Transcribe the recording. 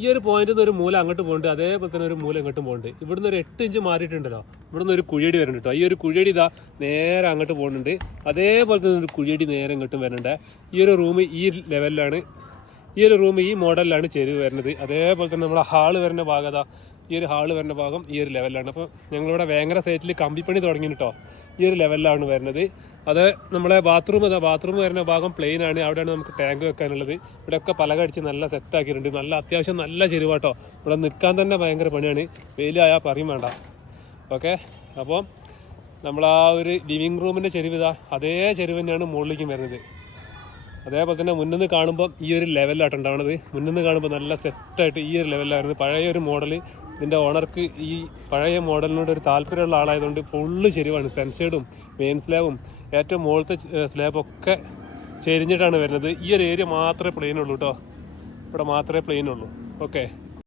ഈ ഒരു പോയിന്റിൽ നിന്ന് ഒരു മൂല അങ്ങോട്ട് പോകുന്നുണ്ട്, അതേപോലെ തന്നെ ഒരു മൂല ഇങ്ങോട്ടും പോകുന്നുണ്ട്. ഇവിടുന്ന് ഒരു 8 ഇഞ്ച് മാറിയിട്ടുണ്ടല്ലോ, ഇവിടുന്ന് ഒരു കുഴിയടി വരുന്നുണ്ട് കേട്ടോ. ഈ ഒരു കുഴിയടി ഇതാ നേരെ അങ്ങോട്ട് പോകുന്നുണ്ട്, അതേപോലെ തന്നെ ഒരു കുഴിയടി നേരെ ഇങ്ങോട്ടും വരുന്നുണ്ട്. ഈ ഒരു റൂം ഈ ലെവലിലാണ്, ഈ ഒരു റൂം ഈ മോഡലിലാണ് ചെരിവ് വരുന്നത്. അതേപോലെ തന്നെ നമ്മളെ ഹാള് വരുന്ന ഭാഗത, ഈ ഒരു ഹാള് വരുന്ന ഭാഗം ഈ ഒരു ലെവലിലാണ്. അപ്പോൾ ഞങ്ങളിവിടെ വേങ്ങര സൈറ്റിൽ കമ്പിപ്പണി തുടങ്ങി കേട്ടോ. ഈ ഒരു ലെവലിലാണ് വരുന്നത്. അത് നമ്മളെ ബാത്റൂം വരുന്ന ഭാഗം പ്ലെയിൻ ആണ്, അവിടെയാണ് നമുക്ക് ടാങ്ക് വെക്കാനുള്ളത്. ഇവിടെയൊക്കെ പലക അടിച്ച് നല്ല സെറ്റ് ആക്കിയിട്ടുണ്ട്. നല്ല അത്യാവശ്യം നല്ല ചെരുവാട്ടോ. ഇവിടെ നിൽക്കാൻ തന്നെ ഭയങ്കര പണിയാണ്, വെയിലായാൽ പറയും വേണ്ട. ഓക്കെ, അപ്പോൾ നമ്മൾ ആ ഒരു ലിവിങ് റൂമിൻ്റെ ചെരുവ് ഇതാ അതേ ചെരുവ് തന്നെയാണ് മുകളിലേക്കും വരുന്നത്. അതേപോലെ തന്നെ മുന്നിൽ നിന്ന് കാണുമ്പം ഈ ഒരു ലെവലിലായിട്ട് ഉണ്ടാവുന്നത്. മുന്നിൽ നിന്ന് കാണുമ്പോൾ നല്ല സെറ്റായിട്ട് ഈ ഒരു ലെവലിലായിരുന്നു. പഴയ ഒരു മോഡൽ, ഇതിൻ്റെ ഓണർക്ക് ഈ പഴയ മോഡലിനോട് ഒരു താല്പര്യമുള്ള ആളായതുകൊണ്ട് ഫുള്ള് ചെരുവാണ്. സെൻസൈഡും മെയിൻ സ്ലാബും ഏറ്റവും മുകളിലത്തെ സ്ലാബൊക്കെ ചെരിഞ്ഞിട്ടാണ് വരുന്നത്. ഈ ഒരു ഏരിയ മാത്രമേ പ്ലെയിൻ ഉള്ളൂ കേട്ടോ, ഇവിടെ മാത്രമേ പ്ലെയിൻ ഉള്ളൂ. ഓക്കെ.